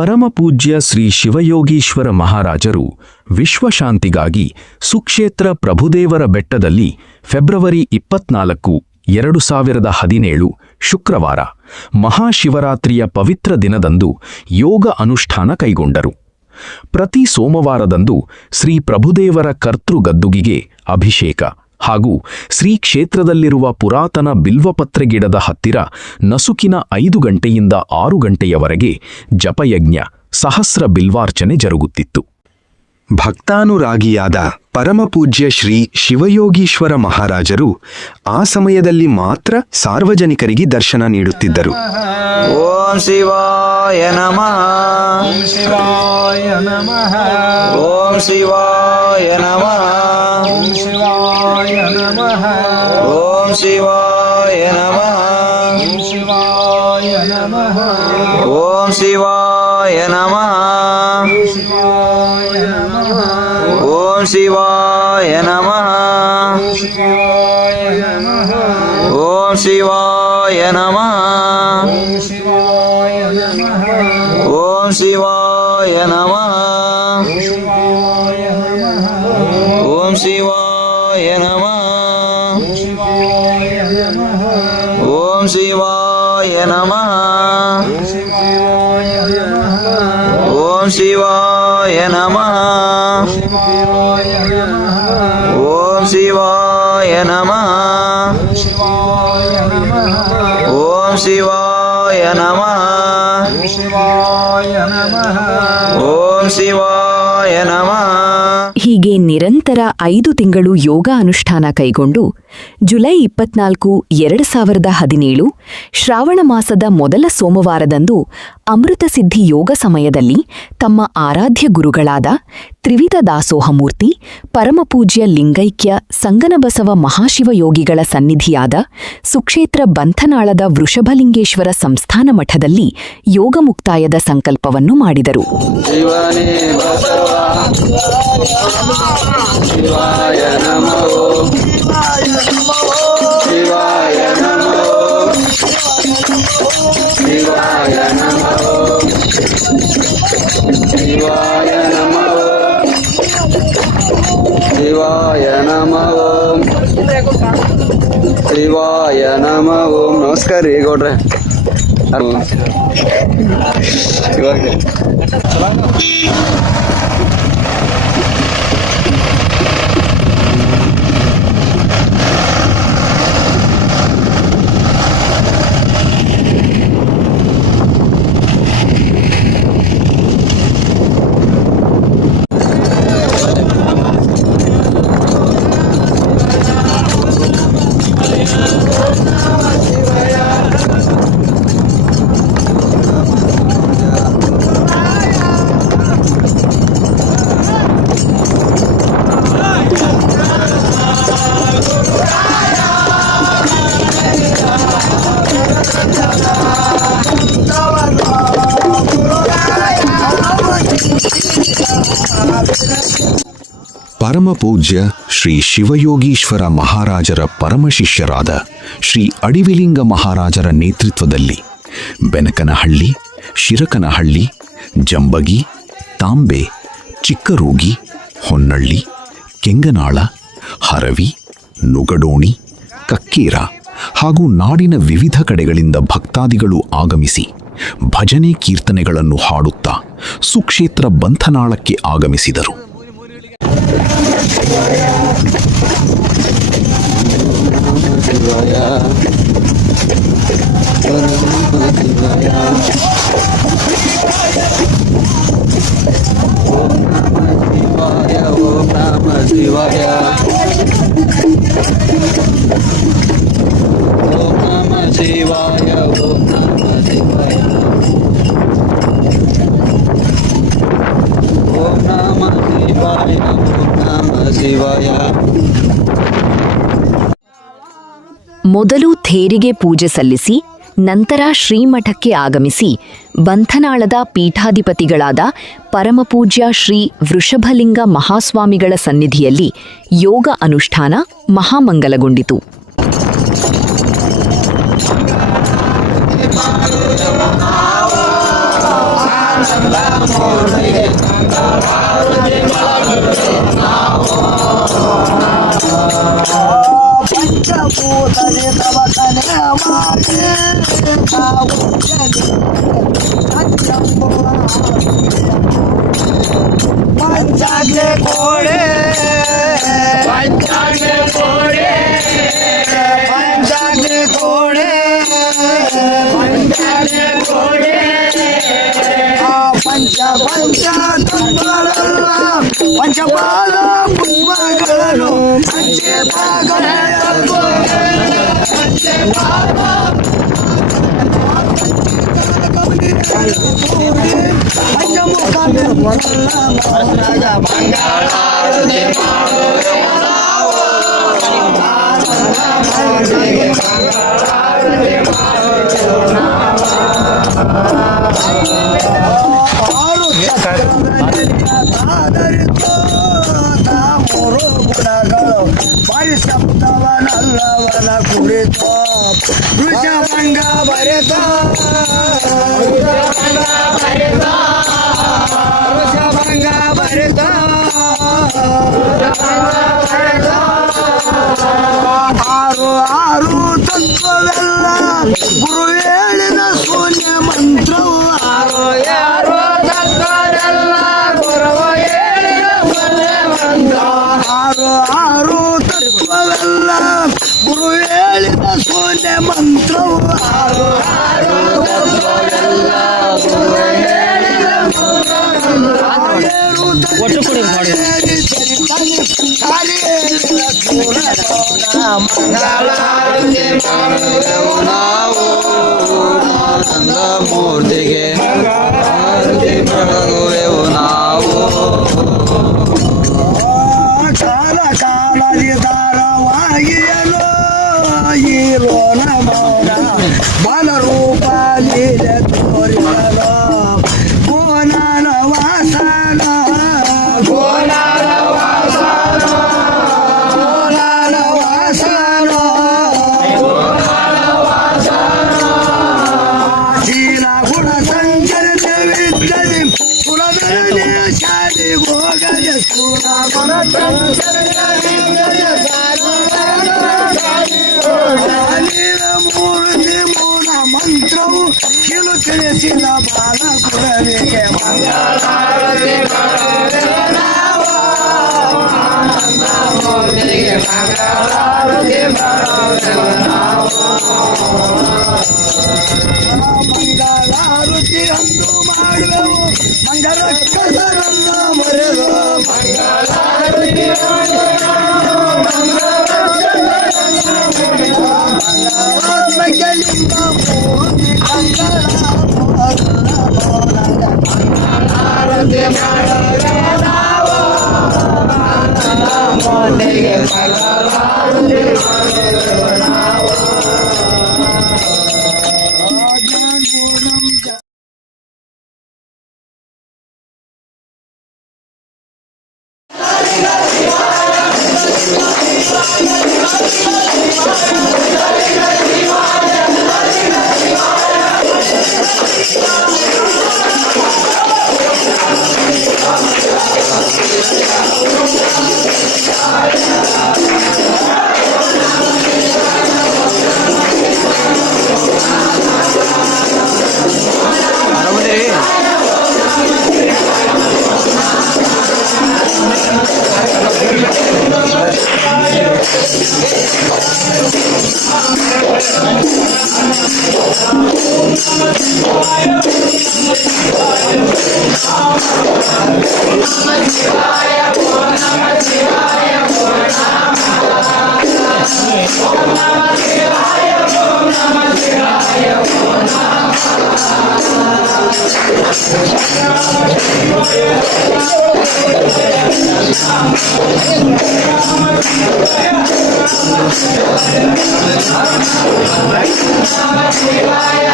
ಪರಮಪೂಜ್ಯ ಶ್ರೀ ಶಿವಯೋಗೀಶ್ವರ ಮಹಾರಾಜರು ವಿಶ್ವಶಾಂತಿಗಾಗಿ ಸುಕ್ಷೇತ್ರ ಪ್ರಭುದೇವರ ಬೆಟ್ಟದಲ್ಲಿ ಫೆಬ್ರವರಿ 24, 2017 ಶುಕ್ರವಾರ ಮಹಾಶಿವರಾತ್ರಿಯ ಪವಿತ್ರ ದಿನದಂದು ಯೋಗ ಅನುಷ್ಠಾನ ಕೈಗೊಂಡರು. ಪ್ರತಿ ಸೋಮವಾರದಂದು ಶ್ರೀ ಪ್ರಭುದೇವರ ಕರ್ತೃಗದ್ದುಗೆಗೆ ಅಭಿಷೇಕ ಹಾಗೂ ಶ್ರೀ ಕ್ಷೇತ್ರದಲ್ಲಿರುವ ಪುರಾತನ ಬಿಲ್ವಪತ್ರೆಗಿಡದ ಹತ್ತಿರ ನಸುಕಿನ 5 ಗಂಟೆಯಿಂದ 6 ಗಂಟೆಯವರೆಗೆ ಜಪಯಜ್ಞ, ಸಹಸ್ರ ಬಿಲ್ವಾರ್ಚನೆ ಜರುಗುತ್ತಿತ್ತು. ಭಕ್ತಾನುರಾಗಿಯಾದ ಪರಮಪೂಜ್ಯ ಶ್ರೀ ಶಿವಯೋಗೀಶ್ವರ ಮಹಾರಾಜರು ಆ ಸಮಯದಲ್ಲಿ ಮಾತ್ರ ಸಾರ್ವಜನಿಕರಿಗೆ ದರ್ಶನ ನೀಡುತ್ತಿದ್ದರು. ಓಂ ಶಿವಾಯ ನಮಃ. ಓಂ ಶಿವಾಯ ನಮಃ. ಓಂ ಶಿವಾಯ ನಮಃ. ಓಂ ಶಿವಾಯ ನಮಃ. ಓಂ ಶಿವಾಯ ನಮಃ. ಓಂ ಶಿವಾಯ ನಮಃ. ಓಂ ಶಿವಾಯ ನಮಃ. ಓಂ ಶಿವಾಯ ನಮಃ. ಓಂ ಶಿವಾಯ ನಮಃ. ಓಂ ಶಿವಾಯ ನಮಃ. ಓಂ ಶಿವಾಯ ನಮಃ. ಓಂ ಶಿವಾಯ ನಮಃ. ಓಂ ಶಿವಾಯ ನಮಃ. ಓಂ ಶಿವಾಯ ನಮಃ. ಓಂ ಶಿವಾಯ ನಮಃ. ಓಂ ಶಿವಾಯ ನಮಃ. ಹೀಗೆ ನಿರಂತರ 5 ತಿಂಗಳು ಯೋಗ ಅನುಷ್ಠಾನ ಕೈಗೊಂಡು ಜುಲೈ 24, 2017 ಶ್ರಾವಣ ಮಾಸದ ಮೊದಲ ಸೋಮವಾರದಂದು ಅಮೃತಸಿದ್ಧಿ ಯೋಗ ಸಮಯದಲ್ಲಿ ತಮ್ಮ ಆರಾಧ್ಯ ಗುರುಗಳಾದ ತ್ರಿವಿಧ ದಾಸೋಹಮೂರ್ತಿ ಪರಮಪೂಜ್ಯ ಲಿಂಗೈಕ್ಯ ಸಂಗನಬಸವ ಮಹಾಶಿವಯೋಗಿಗಳ ಸನ್ನಿಧಿಯಾದ ಸುಕ್ಷೇತ್ರ ಬಂಥನಾಳದ ವೃಷಭಲಿಂಗೇಶ್ವರ ಸಂಸ್ಥಾನ ಮಠದಲ್ಲಿ ಯೋಗ ಮುಕ್ತಾಯದ ಸಂಕಲ್ಪವನ್ನು ಮಾಡಿದರು. ಶಿವಾಯ ನಮೋ. ಶಿವಾಯ ನಮೋ. ಶಿವಾಯ ನಮೋ. ಶಿವಾಯ ನಮೋ. ಶಿವಾಯ ನಮೋ. ಶಿವಾಯ ನಮೋ. ನಮಸ್ಕಾರ ರೀ ಗೌಡ್ರೆ. ಇವಾಗ ಪರಮಪೂಜ್ಯ ಶ್ರೀ ಶಿವಯೋಗೀಶ್ವರ ಮಹಾರಾಜರ ಪರಮಶಿಷ್ಯರಾದ ಶ್ರೀ ಅಡಿವಿಲಿಂಗ ಮಹಾರಾಜರ ನೇತೃತ್ವದಲ್ಲಿ ಬೆನಕನಹಳ್ಳಿ, ಶಿರಕನಹಳ್ಳಿ, ಜಂಬಗಿ, ತಾಂಬೆ, ಚಿಕ್ಕರೂಗಿ, ಹೊನ್ನಳ್ಳಿ, ಕೆಂಗನಾಳ, ಹರವಿ, ನುಗಡೋಣಿ, ಕಕ್ಕೇರ ಹಾಗೂ ನಾಡಿನ ವಿವಿಧ ಕಡೆಗಳಿಂದ ಭಕ್ತಾದಿಗಳು ಆಗಮಿಸಿ ಭಜನೆ ಕೀರ್ತನೆಗಳನ್ನು ಹಾಡುತ್ತಾ ಸುಕ್ಷೇತ್ರ ಬಂಥನಾಳಕ್ಕೆ ಆಗಮಿಸಿದರು. ಮೊದಲು ಥೇರಿಗೆ ಪೂಜೆ ಸಲ್ಲಿಸಿ ನಂತರ ಶ್ರೀಮಠಕ್ಕೆ ಆಗಮಿಸಿ ಬಂಥನಾಳದ ಪೀಠಾಧಿಪತಿಗಳಾದ ಪರಮಪೂಜ್ಯ ಶ್ರೀ ವೃಷಭಲಿಂಗ ಮಹಾಸ್ವಾಮಿಗಳ ಸನ್ನಿಧಿಯಲ್ಲಿ ಯೋಗ ಅನುಷ್ಠಾನ ಮಹಾಮಂಗಲಗೊಂಡಿತು. ಪಂಚಭೂತನೆ ತವಕನೆ ಮಾತೆ ತಾವು ಪಂಚಾಗ್ನೆ ಕೋಡೆ ಪಂಚಾಗ್ನೆ ಕೋಡೆ ಪಂಚಾಗ್ನೆ ಕೋಡೆ ಪಂಚಾಗ್ನೆ ಕೋಡೆ ಪಂಚ ಪಂಚ ತತ್ವಗಳೆಲ್ಲ ಪಂಚಪಾದ ಪುಷ್ಪಗಳನ್ನು ಪಂಚೇತಾಗಳ ಪರಿಶಬ್ದವನಲ್ಲವನ ಕುರಿತ ವೃಷಭಂಗ ಬರೆತ ವೃಷಭಂಗ ಬರೆತ ಆರು ಆರು ತತ್ವವೆಲ್ಲ ಗುರು ಹೇಳಿದ ಶೂನ್ಯ ಮಂತ್ರವು ಆರು ಯಾರು ತತ್ವವೆಲ್ಲ ಗುರು ಹೇಳಿದ ಶೂನ್ಯ ಮಂತ್ರ ಆರು ಆರು ತತ್ವವೆಲ್ಲ ಗುರು ಹೇಳಿದ ಶೂನ್ಯ ಮಂತ್ರವು ಆರು ಆರು ತತ್ವವೆಲ್ಲ ಗುರು ಹೇಳಿದ ಶೂನ್ಯ ಮಂತ್ರ ಮಂಗಳಾರತಿ ಮಾಡುವೆವು ನಾವು ಆನಂದ ಮೂರ್ತಿಗೆ ಆರತಿ ಬೆಳಗುವೆವು ನಾವು ಕಾಲ ಕಾಲದಿ ಧಾರವಾಗಿಯಲು ಈರೋನ ಮೌನ ಬಾಲರೂಪ ಲೀಲೆ ತೋರಿಸಲು ಗೋನಾನ ವಾಸನ ಗೋನಾನ ವಾಸನ ಗೋನಾನ ವಾಸನ ಗೋನಾನ ವಾಸನ ಶೀಲ ಗುಣ ಸಂಚರಿತವಿದ್ದಲ್ಲಿ ಸುರದಲ್ಲಿ ಶಾಲಿ ಹೋಗದೆ ಸುರ ಗುಣ ಮೂರ್ತಿ ಮೂಲ ಮಂತ್ರವು ಕಿಲು ತಿಳಿಸಿದ ಬಾಲಕುರರಿಗೆ ಮಂಗಳಾರತಿ ಮಂಗಳಾರತಿ ಅಂದು ಮಾಡುವೆವು ಮಂಗರಕ್ಕಸರನ್ನ ಮರೆದು ಮಂಗಳಾರತಿ ಮಂಗಳಾತ್ಮಕಲಿಂಗ ಮೂರ್ತಿ ಕಂಗಳ ಮಂಗಳಾರತಿ ಮಾಡುವೆ ನಾವು ಮೂರ್ತಿಗೆ ಮಂಗಳಾರತಿ ಮಾಡುವೆ ನಾವು ಶಿವಾಯ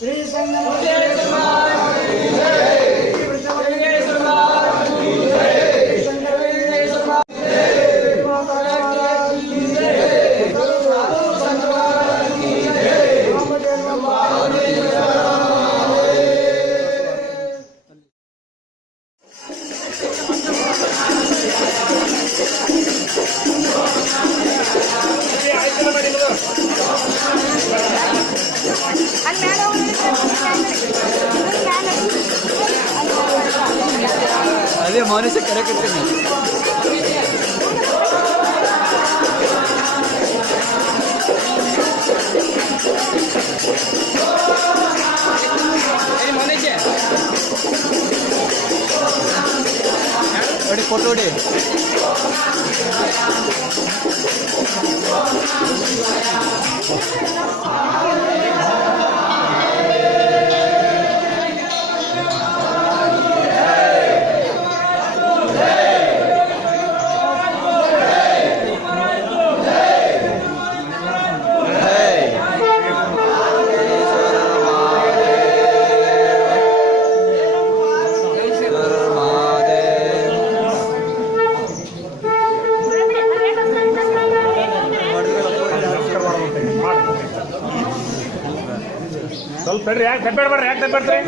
ಶ್ರೀ ಸಂಗಮೇಶ್ವರ ಶ್ರೀ ವೃಷಭಲಿಂಗೇಶ್ವರ ಶ್ರೀ ಸಂಗಮೇಶ್ವರ ಅದೇ ಮನುಷ್ಯ ಕರೆಕತ್ತೀನಿ ನೋಡಿ ಫೋಟೋ ನೋಡಿ ಸ್ವಲ್ಪ ಯಾಕೆ ತಪ್ಪೇಡ್ಬೇಡ್ರಿ ಯಾಕೆ ತಪ್ಪೇಡ್ತೀರಿ